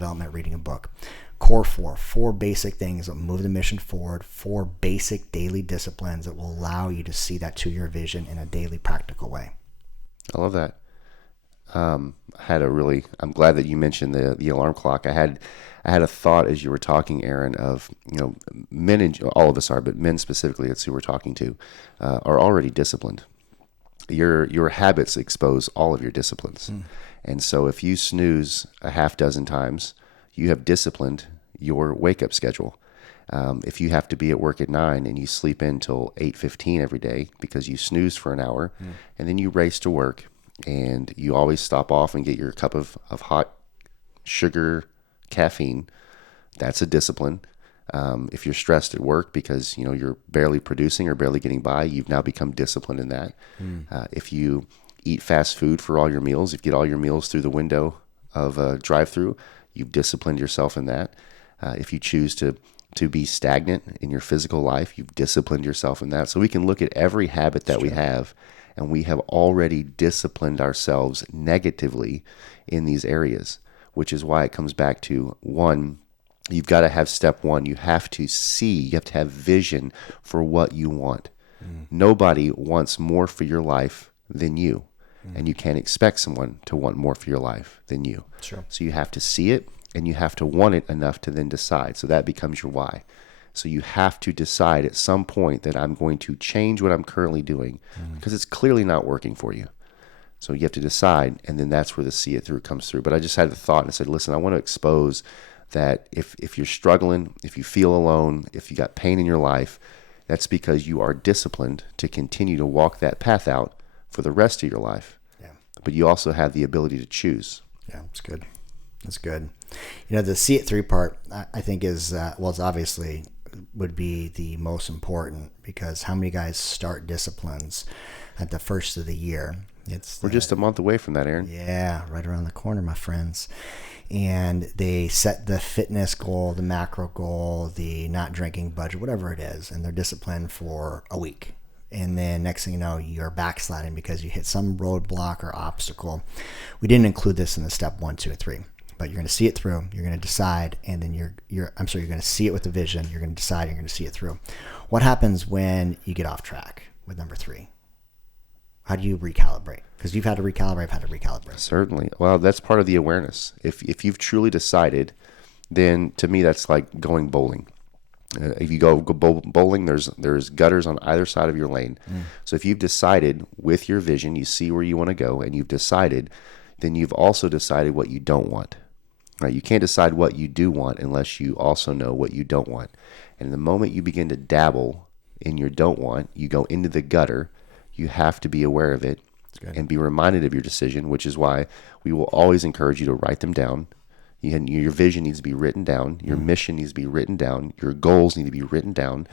development, reading a book. Core four basic things that move the mission forward, 4 basic daily disciplines that will allow you to see that 2-year vision in a daily practical way. I love that. I'm glad that you mentioned the alarm clock. I had a thought as you were talking, Aaron, of, men, and all of us are, but men specifically, that's who we're talking to, are already disciplined. Your habits expose all of your disciplines. And so if you snooze a half dozen times, you have disciplined your wake-up schedule. If you have to be at work at 9 and you sleep in till 8:15 every day because you snooze for an hour, and then you race to work, and you always stop off and get your cup of hot sugar caffeine, that's a discipline. If you're stressed at work because you're barely producing or barely getting by, you've now become disciplined in that. If you eat fast food for all your meals, if you get all your meals through the window of a drive-through, you've disciplined yourself in that. If you choose to be stagnant in your physical life, you've disciplined yourself in that. So we can look at every habit that we have, and we have already disciplined ourselves negatively in these areas, which is why it comes back to, one, you've got to have step one. You have to see, you have to have vision for what you want. Nobody wants more for your life than you. And you can't expect someone to want more for your life than you. Sure. So you have to see it, and you have to want it enough to then decide. So that becomes your why. So you have to decide at some point that I'm going to change what I'm currently doing because it's clearly not working for you. So you have to decide, and then that's where the see it through comes through. But I just had the thought and I said, listen, I want to expose that if you're struggling, if you feel alone, if you got pain in your life, that's because you are disciplined to continue to walk that path out for the rest of your life. Yeah. But you also have the ability to choose. Yeah, that's good. That's good. The see it through part, I think is, it's obviously would be the most important, because how many guys start disciplines at the first of the year? We're just a month away from that, Aaron. Yeah, right around the corner, my friends. And they set the fitness goal, the macro goal, the not drinking budget, whatever it is, and they're disciplined for a week. And then next thing you know, you're backsliding because you hit some roadblock or obstacle. We didn't include this in the step 1, 2, and 3, but you're going to see it through. You're going to decide, and then you're going to see it with the vision. You're going to decide. You're going to see it through. What happens when you get off track with number 3? How do you recalibrate? Because you've had to recalibrate. I've had to recalibrate. Certainly. Well, that's part of the awareness. If you've truly decided, then to me that's like going bowling. If you go bowling, there's gutters on either side of your lane. So if you've decided with your vision, you see where you want to go, and you've decided, then you've also decided what you don't want. Right? You can't decide what you do want unless you also know what you don't want. And the moment you begin to dabble in your don't want, you go into the gutter. You have to be aware of it and be reminded of your decision, which is why we will always encourage you to write them down. Your vision needs to be written down. Your mission needs to be written down. Your goals need to be written down.